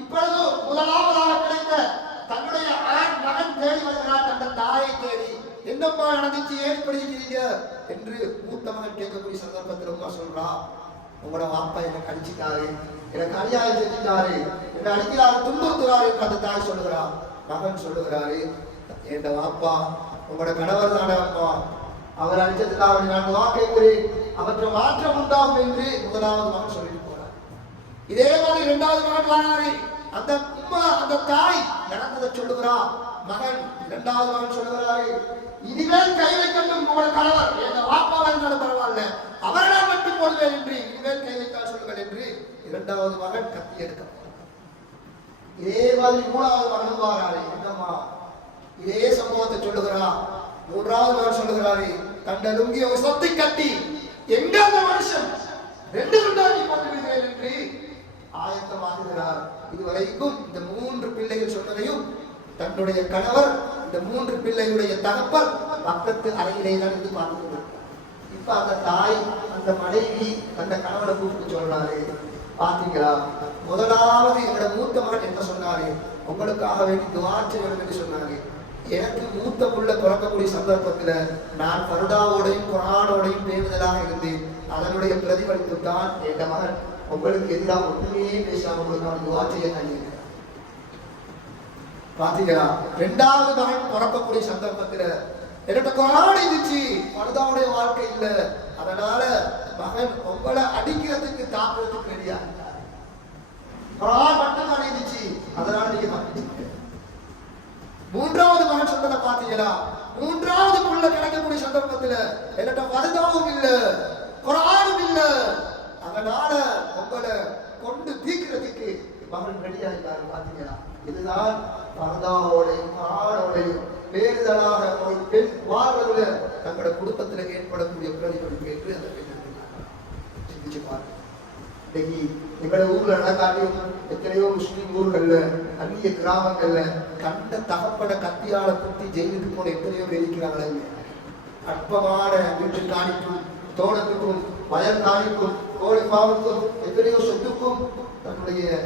இப்பொழுது முதலாவதாக கிடைத்த தன்னுடைய ஆண் மகன் தேடி வருகிறார், தந்த தாயை தேடி. என்னப்பா நடந்துச்சு, ஏற்படி இருக்கிறீங்க என்று மூத்த மகன் கேட்கக்கூடிய சந்தர்ப்பத்தில் அம்மா சொல்றா, உங்களோட வாப்பா எனக்கு அடிச்சுட்டாரு, எனக்கு அநியாயம் செஞ்சுட்டாரு, என்னை அடிக்கிறாரு, துன்புறுத்துறாரு என்று அந்த தாய் சொல்லுகிறா. மகன் சொல்லுகிறாரு, என் வாப்பா உங்களோட கணவர் தானே அப்பா, அவர் அடிச்சதுக்கு அவரை நான் துஆ கேட்கிறேன், அவற்றை மாற்றம் உண்டாகும் என்று முதலாவது மகன் சொல்லிட்டு போறார். இதே மாதிரி இரண்டாவது மகன் வராரு. அந்த உம்மா, அந்த தாய் நடந்ததை சொல்லுகிறா. மகன் இரண்டாவது மகன் சொல்லுகிறாரு, இனிமேல் கை வைக்கட்டும் உங்களோட கணவர், என் வாப்பாவை இருந்தாலும் பரவாயில்ல, அவரை மட்டும் போடுவேன் என்று இனிமேல் கை வைத்தால் சொல்லுங்கள் என்று இரண்டாவது மகன் கத்தி எடுக்க. இதே மாதிரி மூணாவது மகன் வாராரு. என்னம்மா இதே சம்பவத்தை சொல்லுகிறா. மூன்றாவது மகன் சொல்லுகிறாரு, தன்னை லுங்கிய ஒரு சொத்தை கட்டி எங்க அந்த மனுஷன் 2 குண்டாக்கி போட்டுவிடுவேன் என்று ஆயத்தமாகிறார். இதுவரைக்கும் இந்த 3 பிள்ளைகள் சொன்னதையும் தன்னுடைய கணவர், இந்த 3 பிள்ளைகளுடைய தகப்பன் பக்கத்து அறையிலே தான் இருந்து பார்த்து கொண்டிருக்கிறார். இப்ப அந்த தாய், அந்த மனைவி தந்த கணவனை கூப்பிட்டு சொல்றாரு, பாத்தீங்களா, முதலாவது என்னோட மூத்த மகன் என்ன சொன்னாரு, உங்களுக்காக வேண்டி துஆ செய்யணும் என்று சொன்னாரு. எனக்கு மூத்த புள்ள பிறக்கக்கூடிய சந்தர்ப்பத்துல நான் பர்தாவோடையும் குர்ஆனோடையும் பேணுதலாக இருந்தேன். அதனுடைய பிரதிபலிப்பு தான் என் மகன் உங்களுக்கு எதிராக ஒன்றுமே பேசாம உங்களுக்கு நான் துஆ செய்ய தனியிருக்கிறேன். பாத்தீங்களா, இரண்டாவது மகன் பிறக்கக்கூடிய சந்தர்ப்பத்துல என்னோட குர்ஆன் இருந்துச்சு, பர்தாவுடைய வாழ்க்கை இல்ல, அதனால மகன் உங்களை அடிக்கிறதுக்கு தாக்குறதுக்கு ரெடியா இருந்தார். குர்ஆன் மட்டும் தான் இருந்துச்சு, அதனால நீங்க மாட்டீங்க. மூன்றாவது மகன் சொன்னதை பாத்தீங்களா, மூன்றாவது புள்ள கிடைக்கக்கூடிய சந்தர்ப்பத்துல என்னோட பர்தாவும் இல்ல, குர்ஆனும் இல்ல, அதனால உங்களை கொண்டு தீக்கிறதுக்கு மகன் ரெடியா இருந்தாரு. பாத்தீங்களா, இதுதான் பர்தாவோடையும் குர்ஆனோடையும் வேறுதலாக ஒரு பெண் வாழ்வதில் தங்களோட குடும்பத்தில் ஏற்படக்கூடிய பிரதிபலிப்பு என்று அந்த பெண் சிந்திச்சு பாருங்க. இன்னைக்கு எங்களோட ஊர்ல நடக்காட்டியும் எத்தனையோ முஸ்லீம் ஊர்கள்ல, அந்நிய கிராமங்கள்ல கண்ட தகப்பட கத்தியால குத்தி ஜெயிலுக்கு போன எத்தனையோ பேர் இருக்கிறாங்களே. அற்பமான வீட்டு காணிக்கும், தோட்டத்துக்கும், வயல் காணிக்கும், கோழி பாவுக்கும், எத்தனையோ சொத்துக்கும் தன்னுடைய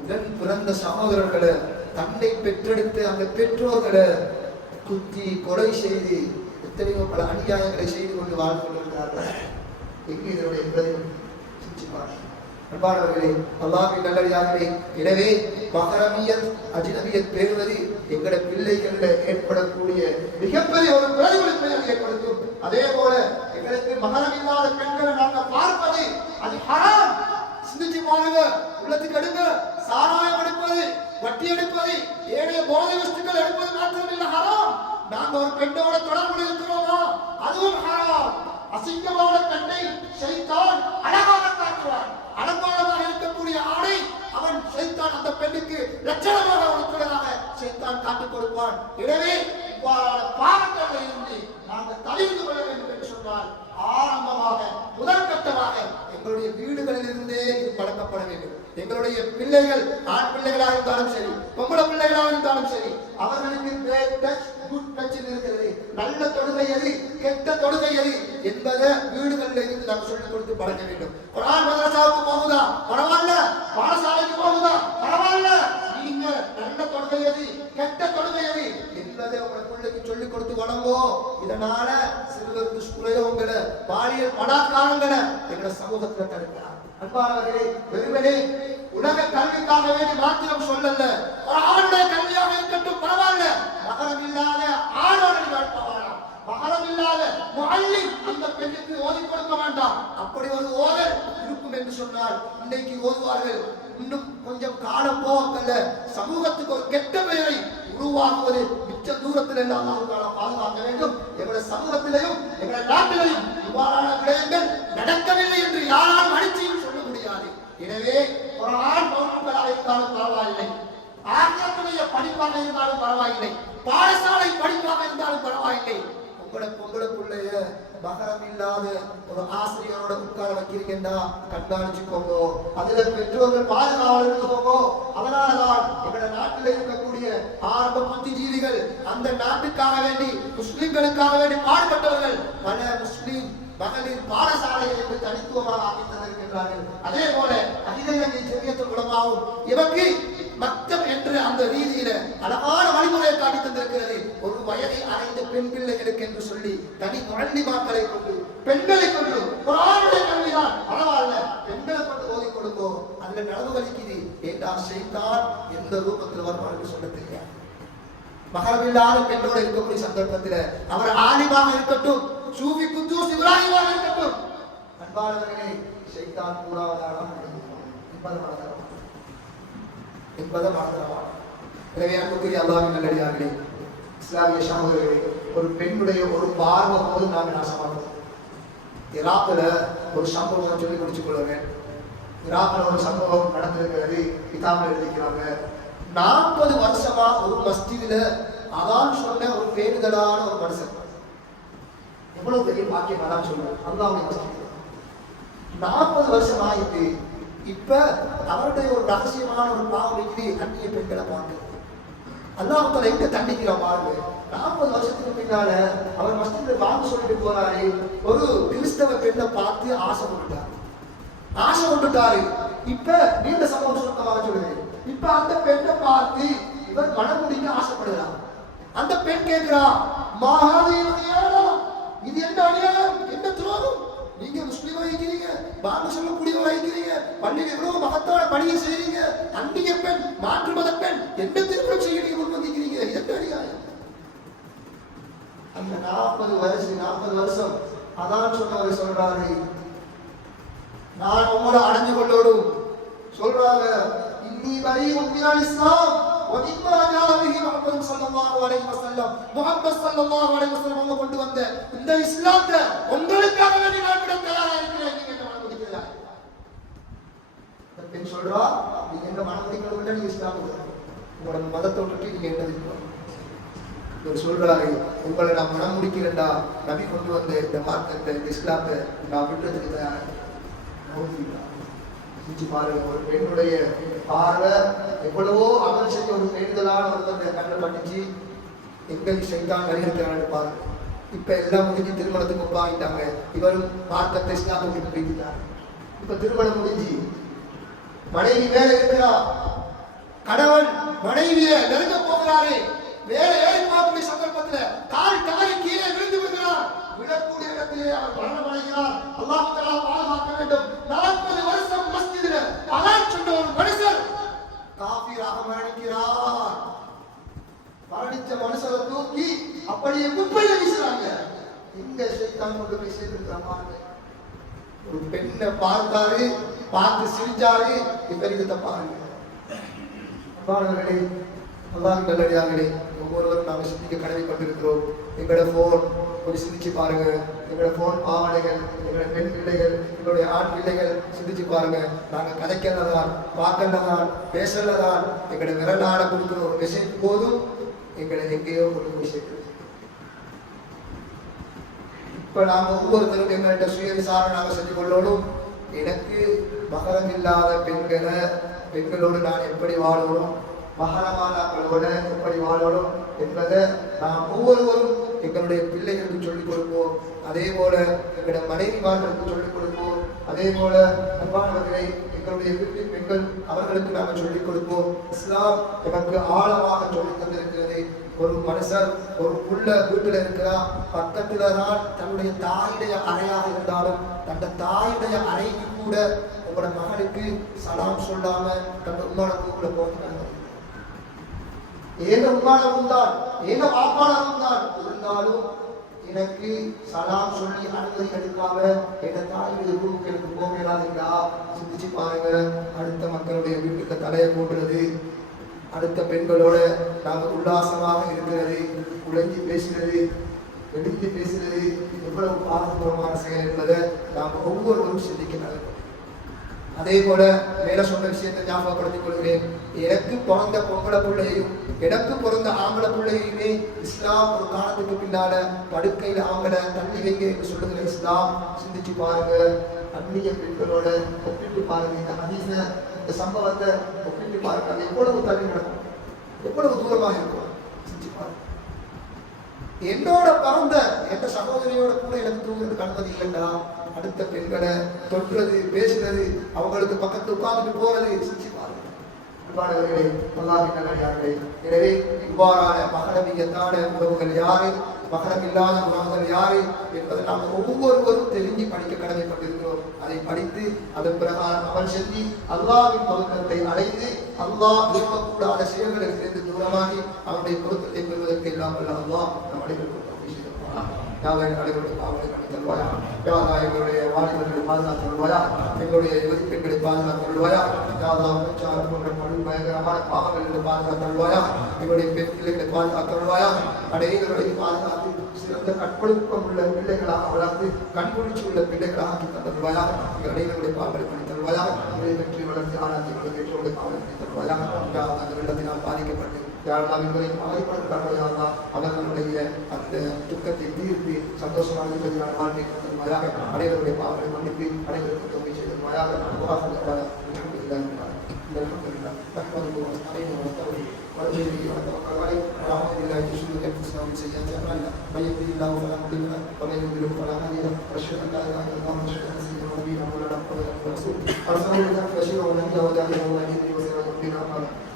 உடன் பிறந்த சகோதரர்களை, தன்னை பெற்றெடுத்து அந்த பெற்றோர்களை குத்தி கொலை செய்து எத்தனையோ பல அநியாயங்களை செய்து கொண்டு வாழ்ந்து கொண்டிருக்கிறார்கள். எங்கே இதனுடைய அன்பானவர்களே, அல்லாஹ்வின் நல்லடியார்களே, எனவே மஹரமியத் அஜ்னபியத் பேணுவது எங்கட பிள்ளைகளில் ஏற்படக்கூடிய மிகப்பெரிய ஒரு பிரதிபலிப்பை ஏற்படுத்தும். அதே போல எங்களுக்கு மஹரம் இல்லாத பெண்களை நாங்கள் பார்ப்பது அது ஹராம். சிந்திச்சு பாருங்க, உள்ளத்துக்கு எடுங்க. சாராயம் எடுப்பது, வட்டி எடுப்பது, ஏனைய போதை வஸ்துக்கள் எடுப்பது மாத்திரமில்லை ஹராம். நாங்க ஒரு பெண்ணோட தொடர்பு இருக்கிறோமா, அதுவும் ஹராம். அசிங்கமான பெண்ணை ஷைத்தான் அழகாக காட்டுவான். அலங்காரமாக இருக்கக்கூடிய ஆடை அவன் ஷைத்தான் அந்த பெண்ணுக்கு லட்சணமாக இருக்கிறதாக ஷைத்தான் காட்டிக் கொடுப்பான். எனவே இவ்வாறான பாவங்களில் இருந்து நாங்கள் தவிர்த்து கொள்ள வேண்டும் என்று சொன்னால் ஆரம்பமாக முதற்கட்டமாக எங்களுடைய வீடுகளில் இருந்தே இது பழக்கப்பட வேண்டும். எங்களுடைய பிள்ளைகள் ஆண் பிள்ளைகளாக இருந்தாலும் சரி, பொம்பளை பிள்ளைகளாக இருந்தாலும் சரி, அவர்களுக்கு இருக்கிறது. நல்ல தொழுகை எது, கெட்ட தொழுகை எது என்பதை வீடுகளில் இருந்து நாம் சொல்லிக் கொடுத்து பழக்க வேண்டும். குர்ஆன் மதரசாவுக்கு போகுதா பரவாயில்ல, பாடசாலைக்கு போகுதா பரவாயில்ல, நீங்க நல்ல தொழுகை எது, கெட்ட தொழுகை எது என்பதை உங்கள் பிள்ளைக்கு சொல்லிக் கொடுத்து வளங்கோ. இதனால சிறுவர் துஷ்பிரயோகங்களை, பாலியல் பலாத்காரங்களை எங்க சமூகத்தில் தடுக்கிறார். அன்பானவர்களே, வெறுமனே உலக கல்விக்காக வேண்டி மாத்திரம் சொல்லல, ஆணுடைய கல்வியாக இருக்கட்டும் பரவாயில்ல, மகரம் இல்லாத ஆணோடு வாழ்ப்பவாராம், மகரம் இல்லாத முஅல்லிம் அந்த பெண்ணுக்கு ஓதி கொடுக்க வேண்டாம். அப்படி ஒரு ஓதல் இருக்கும் என்று சொன்னால் இன்னைக்கு ஓதுவார்கள். இன்னும் கொஞ்சம் காலம் போகல சமூகத்துக்கு ஒரு கெட்ட பெயரை உருவாக்குவது மிச்ச தூரத்தில் எல்லாம் பாதுகாக்க வேண்டும். எங்களுடைய சமூகத்திலையும் எங்களுடைய நாட்டிலையும் இவ்வாறான விடயங்கள் நடக்கவில்லை என்று யாராலும் அடிச்சியும் சொல்ல முடியாது. எனவே ஒரு ஆண் வகுப்புகளாக இருந்தாலும் பரவாயில்லை, ஆங்கிலத்துடைய படிப்பாக இருந்தாலும் பரவாயில்லை, பாடசாலை படிப்பாக இருந்தாலும் பரவாயில்லை, உங்களுக்குள்ளேய மகரம் இல்லாத ஒரு ஆசிரியரோட உட்கார வைக்கிறீங்கன்னா கண்காணிச்சுக்கோங்க. அதுல பெற்றோர்கள் பாதுகாவல் இருக்கோங்க. அதனாலதான் எங்களோட நாட்டில் இருக்கக்கூடிய ஆரம்ப புத்திஜீவிகள், அந்த நாட்டுக்காக வேண்டி முஸ்லிம்களுக்காக வேண்டி பாடுபட்டவர்கள் பல முஸ்லிம் மகளிர் பாடசாலைகள் என்று தனித்துவமாக அமைத்ததற்கின்ற இருக்கிறார்கள். அதே போல அகில இலங்கை ஜமியத்துல் உலமாவும் இவருக்கு மக்தம் என்ற அந்த ரீதியில அழகான வழிமுறையை காட்டி தந்திருக்கிறது. ஒரு வயதை அடைந்த பெண் பிள்ளைகளுக்கு என்று சொல்லி தனி முஅல்லிமாக்களை கொண்டு பெண்களை கொண்டு குர்ஆனுடைய கல்விதான் பரவாயில்ல, பெண்களை கொண்டு ஓதி கொடுங்கோ. அதுல நலவு வலிக்குது ஏண்டா ஷைத்தான் எந்த ரூபத்தில் வருவான் என்று சொல்ல தெரியாது. மகரமில்லாத பெண்ணோடு இருக்கக்கூடிய சந்தர்ப்பத்தில் அவர் ஆலிமாக இருக்கட்டும், சூஃபி குத்தூஸ் இப்ராஹிமாக இருக்கட்டும், அன்பானவர்களே ஷைத்தான் கூறாவதாக என்பதை மறந்துடலாம். எனவே அன்புக்குரிய அல்லாஹ்வின் நல்லடியார்களே, இஸ்லாமிய சகோதரர்களே, ஒரு பெண்ணுடைய ஒரு பார்வை போது நாங்கள் நாசமாகிறோம். ஈராக்ல ஒரு சம்பவம் சொல்லி முடிச்சுக் கொள்ளுவேன். ஈராக்ல ஒரு சம்பவம் நடந்திருக்கிறது. கிதாபில் எழுதிக்கிறாங்க. 40 வருஷமா ஒரு மஸ்ஜிதுல அதான் சொன்ன ஒரு பேணுதலான ஒரு மனுஷன். எவ்வளவு பெரிய பாக்கியம் அதான் சொல்றேன். அல்லாஹ்வுடைய மஸ்ஜித் 40 வருஷம் ஆயிட்டு. இப்ப அவருடைய ஒரு ரகசியமான ஒரு பாவம் இருக்குது. அந்நிய பெண்களை பார்க்க அல்லாஹ் தஆலா எங்க தண்டிக்கிறான் பாருங்க. 40 வருஷத்துக்கு பின்னால அவர் மஸ்ஜித்ல வாங்க சொல்லிட்டு போறாரு. ஒரு கிறிஸ்தவ பெண்ணை பார்த்து ஆசை கொண்டுட்டாரு. இப்ப நீண்ட சம்பவம் சுத்தமாக சொல்லுங்க. இப்ப அந்த பெண்ணை பார்த்து இவர் மனம் முடிக்க ஆசைப்படுகிறார். அந்த பெண் கேட்கிறா, இது என்ன அநியாயம், என்ன துரோகம், நீங்க முஸ்லீம் ஆகிக்கிறீங்க, பாங்க சொல்லக்கூடியவர் ஆகிக்கிறீங்க, பள்ளியில் எவ்வளவு மகத்தான பணியை செய்யறீங்க, அந்நிய பெண் மாற்று மத பெண் என்ன திருமணம் செய்ய நீங்க முன்வந்திக்கிறீங்க, இது என்ன அநியாயம். அந்த 40 வருஷம் அதான் சொன்னவர் சொல்றாரு, நான் உங்களோட அடைஞ்சு கொள்ளோடும் சொல்றாங்க. இன்னி பரீஉன் மினல் இஸ்லாம் வ மிம்மா ஜாஅ பிஹி முஹம்மது ஸல்லல்லாஹு அலைஹி வஸல்லம். முஹம்மது ஸல்லல்லாஹு அலைஹி வஸல்லம் அவங்க கொண்டு வந்த இந்த இஸ்லாத்தை உங்களுக்காக வேண்டி நான் விட தயாரா இருக்கிறேன். நீங்க என்ன மனமுடிக்கிறீங்களா? அந்த பெண் சொல்றா, நீங்க என்ன மனமுடிக்கணும் இல்ல, நீங்க இஸ்லாம் உங்களோட மதத்தை விட்டு நீங்க என்ன இருக்கணும். இவர் சொல்றாரு, உங்களை நான் மனம் முடிக்கிறேன்டா, நபி கொண்டு வந்த இந்த மார்க்கத்தை இந்த இஸ்லாத்தை நான் விடுறதுக்கு தயாரா. பாருங்க, ஒரு பெண்ணுடைய பார்வை எவ்வளவோ அமல் செய்ய ஒரு பெண்களான ஒருத்தருடைய கண்ணை பண்ணிச்சு எங்கள் சைத்தான் வழியிருக்கிறான்னு பாருங்க. இப்ப எல்லாம் முடிஞ்சு திருமணத்துக்கு ஒப்பாகிட்டாங்க. இவரும் மார்க்கத்தை இஸ்லாமுக்கு பிடிக்கிறார். இப்ப திருமணம் முடிஞ்சு மனைவி மேல இருக்கிறா, கணவன் மனைவிய நெருங்க போகிறாரு. வேற ஏறி பார்க்கக்கூடிய சந்தர்ப்பத்துல கால் தவறி கீழே விழுந்து விடுகிறார். விழக்கூடிய இடத்திலே அவர் மரணம் அடைகிறார். அல்லாஹ் தஆலா பாதுகாக்க வேண்டும். 40 வருஷம் மஸ்ஜிதில அதான் சொன்ன ஒரு மனுஷர் காஃபிராக மரணிக்கிறார். மரணிச்ச மனுஷரை தூக்கி அப்படியே குப்பையில வீசுறாங்க. எங்க ஷைத்தான் கொண்டு போய் சேர்த்துக்கிறாங்க. ஒரு பெண்ணை பார்த்தாரு, பார்த்து சிரிச்சாரு, விபரீதத்தை பாருங்க. அன்பானவர்களே, அல்லாஹ்வின் நல்லடியார்களே, ஒவ்வொருவரும் நாம சிந்திக்க கடமைப்பட்டிருக்கிறோம். எங்களோட போன் ஒரு சிந்திச்சு பாருங்க. எங்களோட போன் பாவனைகள், எங்களோட பெண் பிள்ளைகள், எங்களுடைய ஆண் பிள்ளைகள் சிந்திச்சு பாருங்க. நாங்க கதைக்கிறதான், பார்க்கறதான், பேசுறதான், எங்களோட விரலாட கொடுக்குற ஒரு மெசேஜ் போதும் எங்களை எங்கேயோ கொண்டு போய் சேர்க்குது. இப்ப நாம ஒவ்வொருத்தரும் எங்கள்கிட்ட சுய விசாரணை நாங்க செஞ்சு கொள்ளணும். எனக்கு மகரம் இல்லாத பெண்களோடு நான் எப்படி வாழணும், மகரமானாக்களோட எப்படி வாழணும் என்பதை நாம் ஒவ்வொருவரும் எங்களுடைய பிள்ளைகளுக்கு சொல்லிக் கொடுப்போம். அதே போல எங்களுடைய மனைவிமார்களுக்கு சொல்லிக் கொடுப்போம். அதே போல அன்பானவர்களை எங்களுடைய வீட்டு பெண்கள் அவர்களுக்கு நாங்கள் சொல்லிக் கொடுப்போம். இஸ்லாம் எனக்கு ஆழமாக சொல்லித் தந்திருக்கிறது. ஒரு மனுஷர் ஒரு புள்ள வீட்டுல இருக்கிறா, பக்கத்துல தான் தன்னுடைய தாயுடைய அறையாக இருந்தாலும் தன்னுடைய தாயுடைய அறைக்கு கூட உங்களோட மகனுக்கு சலாம் சொல்லாம தன்னுடைய உங்களோட ரூம்ல போகிறாங்க. ஏக உமானவும் தான், ஏக வாப்பாளரும் தான் இருந்தாலும் எனக்கு சலாம் சொல்லி அனுமதி எடுக்காம எங்க தாயுடைய ரூமுக்கு எனக்கு போகிறாதுங்களா? சிந்திச்சு பாருங்க. அடுத்த மக்களுடைய வீட்டுக்கு தலையை போடுறது, அடுத்த பெண்களோட நாங்கள் உல்லாசமாக இருக்கிறது, உழைஞ்சி பேசுகிறது, எடுத்து பேசுகிறது எவ்வளவு பாரம்பரியமான செயல் என்பதை நாம் ஒவ்வொருவரும் சிந்திக்கிறார்கள். அதே போல மேல சொன்ன விஷயத்தை ஞாபகப்படுத்திக் கொள்கிறேன். எனக்கு பிறந்த பொம்பளை பிள்ளையும் எனக்கு பிறந்த ஆம்பளை பிள்ளையுமே இஸ்லாம் ஒரு காலத்துக்கு பின்னால படுக்கையில ஆம்பளை தள்ளி வைங்க என்று சொல்லுகிற இஸ்லாம். சிந்திச்சு பாருங்க. அந்நிய பெண்களோட ஒப்பிட்டு பாருங்க. இந்த ஹதீஸ, இந்த சம்பவத்தை ஒப்பிட்டு பாருங்க. அது எவ்வளவு தள்ளி நடக்கும், எவ்வளவு தூரமாக இருக்கும். சிந்திச்சு பாருங்க. என்னோட பிறந்த எந்த சகோதரியோட கூட எனக்கு தூங்குறதுக்கு அனுமதி இல்லைண்டா அடுத்த பெண்களை தொற்றுறது பேசுறது அவங்களுக்கு பக்கத்து உட்கார்ந்துட்டு போறது செஞ்சு பாருங்க. எனவே இவ்வாறான மகரமியத்தான உறவுகள் யாரு, மகரம் இல்லாத உறவுகள் யாரு என்பதை நாம் ஒவ்வொருவரும் தெரிஞ்சு படிக்க கடமைப்பட்டிருக்கிறோம். அதை படித்து அதன் பிரகாரம் அமல் செஞ்சு அல்லாஹ்வின் பொருத்தத்தை அடைந்து அல்லாஹ் விரும்பக்கூடாத செயல்களிலிருந்து தூரமாகி அவருடைய பொருத்தத்தை பெறுவதற்கு இல்லாமல் அல்லாஹ் நம் அனைவருக்கும் எங்களுடைய வாலிபர்களை பாதுகாத்துள்வாயா, எங்களுடைய பெண்களை பாதுகாத்துள்வாயா, பயங்கரமான பாவங்களிலிருந்து பாதுகாத்துள்வாயா, எங்களுடைய பெண் பிள்ளைகளை பாதுகாத்துள்வாயா, அனைவருடைய பாதுகாத்து சிறந்த கற்பொழுக்கம் உள்ள பிள்ளைகளாக வளர்த்து கண்குளிச்சு உள்ள பிள்ளைகளாக ஆக்கி தந்துள்வாயா, எங்கள் அனைவருடைய பாவங்களை பண்ணி தருவாயா, இதை பெற்று வளர்த்து ஆராய்ச்சி பெற்றோருடைய பாவங்களை பண்ணி தருவாயா. அந்த வெள்ளத்தினால் பாதிக்கப்பட்டு அவர்களுடைய அந்த துக்கத்தை தீர்த்து சந்தோஷமாக வாழ்க்கை தருவாயாக. அனைவருடைய பாவங்களை மன்னித்து அனைவருக்கும் தொகை செய்திருவாயாக.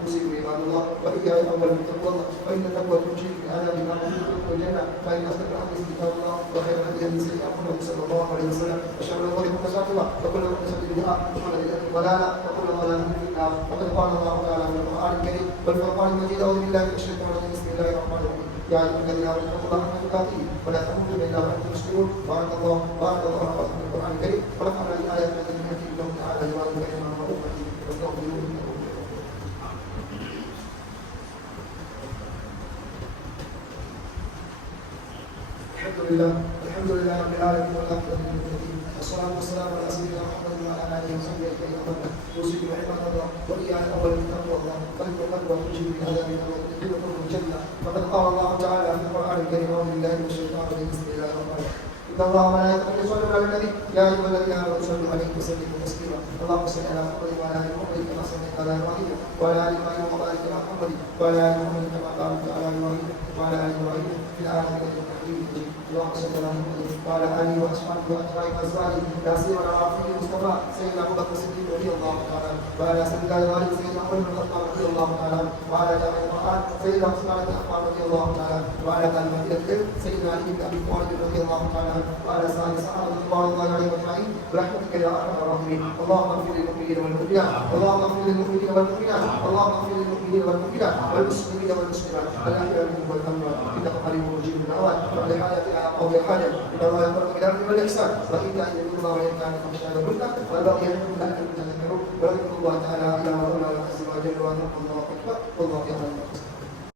أوصيكم عباد الله وإياي أولا بتقوى الله فإن التقوى تنجي بهذا بما تدخل الجنة فإن أصدق الحديث كتاب الله وخير الهدي هدي سيدنا محمد صلى الله عليه وسلم وشر الأمور محدثاتها وكل محدثة بدعة وكل بدعة ضلالة وكل ضلالة في النار. وقد قال الله تعالى في القرآن الكريم والفرقان المجيد أعوذ بالله من الشيطان الرجيم بسم الله الرحمن الرحيم يا أيها الذين آمنوا اتقوا الله حق تقاته ولا تموتن إلا وأنتم مسلمون. بارك الله في القرآن الكريم ونفعنا بآيات التي تأتي الله تعالى جواب بيننا وأمته واستغفروه. الحمد لله رب العالمين والعاقبة للمتقين والصلاة والسلام على سيدنا محمد وعلى آله وصحبه أجمعين. أوصيكم عباد الله وإياي أولا بتقوى الله فإن التقوى تنجي من عذاب النار وتدخلكم الجنة. فقد قال الله تعالى في القرآن الكريم أعوذ بالله من الشيطان الرجيم بسم الله الرحمن الرحيم إن الله وملائكته يصلون على النبي يا أيها الذين آمنوا صلوا عليه وسلموا تسليما. اللهم صل على محمد وعلى آل محمد كما صليت على إبراهيم وعلى آل إبراهيم وبارك على محمد وعلى آل محمد كما باركت على إبراهيم وعلى آل إبراهيم في العالمين إنك حميد مجيد. اللهم صل على محمد وعلى آله وأصحابه وأتباعه وأزواجه لا سيما على عبده المصطفى سيدنا أبو بكر الصديق رضي الله تعالى وعلى سيدنا الوالد سيدنا عمر بن الخطاب رضي الله تعالى وعلى جامع القرآن سيدنا عثمان بن عفان رضي الله تعالى وعلى تلاميذ العلم سيدنا علي بن أبي طالب رضي الله تعالى وعلى سائر الصحابة رضوان الله عليهم أجمعين برحمتك يا أرحم الراحمين. اللهم اغفر للمؤمنين والمؤمنات اللهم اغفر للمؤمنين والمؤمنات اللهم اغفر للمؤمنين والمؤمنات والمسلمين والمسلمات الأحياء منهم والأموات إنك قريب مجيب الدعوات ولحاجتنا قضي حاجة إن الله يأمر بالعدل والإحسان وإيتاء ذي القربى وينهى عن الفحشاء والمنكر والبغي يعظكم لعلكم تذكرون وذكروا الله تعالى إلى ما ظلم عز وجل وأنكم الله أكبر.